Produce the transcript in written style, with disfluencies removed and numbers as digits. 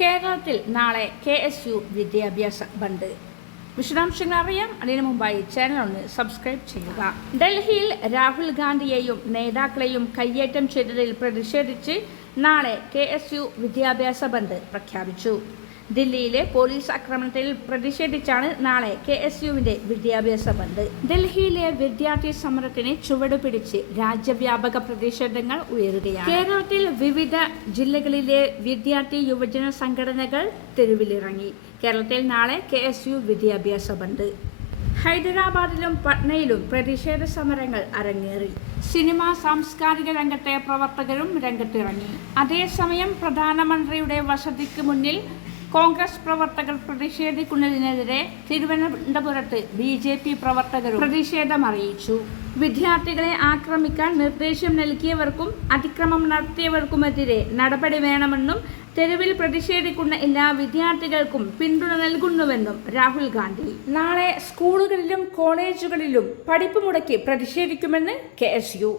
കേരളത്തിൽ നാളെ KSU വിദ്യാഭ്യാസ ബന്ദ്. വിശദാംശങ്ങൾ അറിയാം. അതിനു മുമ്പായി ചാനൽ ഒന്ന് സബ്സ്ക്രൈബ് ചെയ്യുക. ഡൽഹിയിൽ രാഹുൽ ഗാന്ധിയെയും നേതാക്കളെയും കയ്യേറ്റം ചെയ്തതിൽ പ്രതിഷേധിച്ച് നാളെ KSU വിദ്യാഭ്യാസ ബന്ദ് പ്രഖ്യാപിച്ചു. ദില്ലിയിലെ പോലീസ് ആക്രമണത്തിൽ പ്രതിഷേധിച്ചാണ് നാളെ KSUവിന്റെ വിദ്യാഭ്യാസ ബന്ദ്. ഡൽഹിയിലെ വിദ്യാർത്ഥി സമരത്തിന് ചുവടുപിടിച്ച് രാജ്യവ്യാപക പ്രതിഷേധങ്ങൾ ഉയരുകയാണ്. കേരളത്തിൽ വിവിധ ജില്ലകളിലെ വിദ്യാർത്ഥി യുവജന സംഘടനകൾ തെരുവിലിറങ്ങി. കേരളത്തിൽ നാളെ KSU വിദ്യാഭ്യാസ ബന്ദ്. ഹൈദരാബാദിലും പട്നയിലും പ്രതിഷേധ സമരങ്ങൾ അരങ്ങേറി. സിനിമാ സാംസ്കാരിക രംഗത്തെ പ്രവർത്തകരും രംഗത്തിറങ്ങി. അതേസമയം പ്രധാനമന്ത്രിയുടെ വസതിക്ക് മുന്നിൽ കോൺഗ്രസ് പ്രവർത്തകർ പ്രതിഷേധിക്കുന്നതിനെതിരെ തിരുവനന്തപുരത്ത് BJP പ്രവർത്തകരും പ്രതിഷേധമറിയിച്ചു. വിദ്യാർത്ഥികളെ ആക്രമിക്കാൻ നിർദ്ദേശം നൽകിയവർക്കും അതിക്രമം നടത്തിയവർക്കുമെതിരെ നടപടി വേണമെന്നും തെരുവിൽ പ്രതിഷേധിക്കുന്ന എല്ലാ വിദ്യാർത്ഥികൾക്കും പിന്തുണ നൽകുന്നുവെന്നും രാഹുൽ ഗാന്ധി. നാളെ സ്കൂളുകളിലും കോളേജുകളിലും പഠിപ്പ് മുടക്കി പ്രതിഷേധിക്കുമെന്ന് KSU.